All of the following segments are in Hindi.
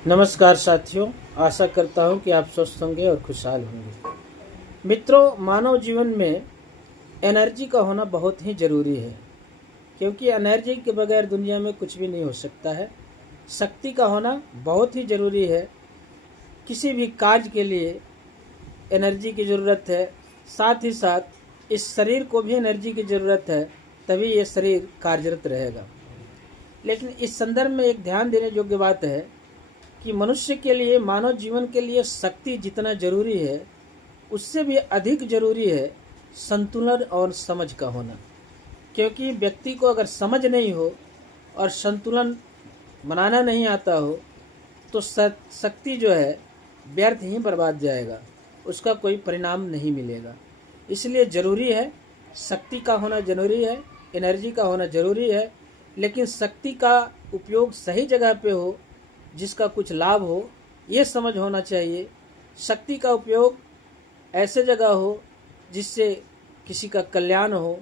नमस्कार साथियों, आशा करता हूं कि आप स्वस्थ होंगे और खुशहाल होंगे। मित्रों, मानव जीवन में एनर्जी का होना बहुत ही ज़रूरी है, क्योंकि एनर्जी के बगैर दुनिया में कुछ भी नहीं हो सकता है। शक्ति का होना बहुत ही ज़रूरी है। किसी भी कार्य के लिए एनर्जी की ज़रूरत है, साथ ही साथ इस शरीर को भी एनर्जी की ज़रूरत है, तभी ये शरीर कार्यरत रहेगा। लेकिन इस संदर्भ में एक ध्यान देने योग्य बात है कि मनुष्य के लिए, मानव जीवन के लिए शक्ति जितना जरूरी है, उससे भी अधिक जरूरी है संतुलन और समझ का होना। क्योंकि व्यक्ति को अगर समझ नहीं हो और संतुलन बनाना नहीं आता हो तो शक्ति जो है व्यर्थ ही बर्बाद जाएगा, उसका कोई परिणाम नहीं मिलेगा। इसलिए ज़रूरी है, शक्ति का होना ज़रूरी है, एनर्जी का होना ज़रूरी है, लेकिन शक्ति का उपयोग सही जगह पे हो, जिसका कुछ लाभ हो, ये समझ होना चाहिए। शक्ति का उपयोग ऐसे जगह हो जिससे किसी का कल्याण हो,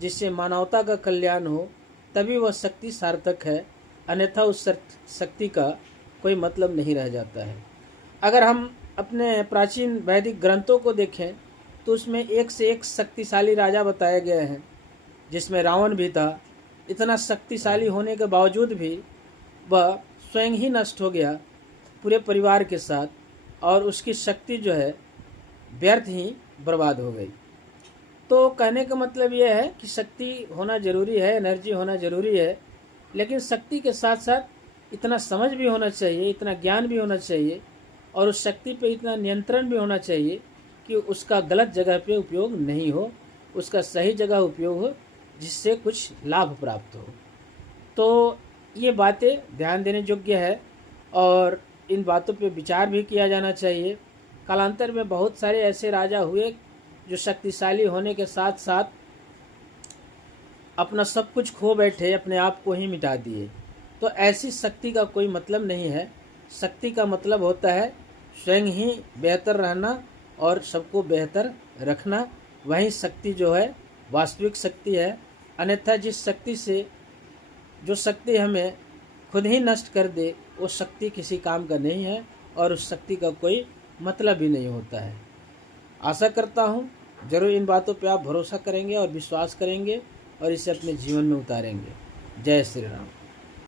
जिससे मानवता का कल्याण हो, तभी वह शक्ति सार्थक है, अन्यथा उस शक्ति का कोई मतलब नहीं रह जाता है। अगर हम अपने प्राचीन वैदिक ग्रंथों को देखें तो उसमें एक से एक शक्तिशाली राजा बताए गए हैं, जिसमें रावण भी था। इतना शक्तिशाली होने के बावजूद भी वह स्वयं ही नष्ट हो गया पूरे परिवार के साथ, और उसकी शक्ति जो है व्यर्थ ही बर्बाद हो गई। तो कहने का मतलब यह है कि शक्ति होना ज़रूरी है, एनर्जी होना ज़रूरी है, लेकिन शक्ति के साथ साथ इतना समझ भी होना चाहिए, इतना ज्ञान भी होना चाहिए, और उस शक्ति पे इतना नियंत्रण भी होना चाहिए कि उसका गलत जगह पे उपयोग नहीं हो, उसका सही जगह उपयोग हो, जिससे कुछ लाभ प्राप्त हो। तो ये बातें ध्यान देने योग्य है और इन बातों पे विचार भी किया जाना चाहिए। कालांतर में बहुत सारे ऐसे राजा हुए जो शक्तिशाली होने के साथ साथ अपना सब कुछ खो बैठे, अपने आप को ही मिटा दिए। तो ऐसी शक्ति का कोई मतलब नहीं है। शक्ति का मतलब होता है स्वयं ही बेहतर रहना और सबको बेहतर रखना। वही शक्ति जो है वास्तविक शक्ति है। अन्यथा जो शक्ति हमें खुद ही नष्ट कर दे, वो शक्ति किसी काम का नहीं है और उस शक्ति का कोई मतलब भी नहीं होता है। आशा करता हूँ जरूर इन बातों पे आप भरोसा करेंगे और विश्वास करेंगे और इसे अपने जीवन में उतारेंगे। जय श्री राम।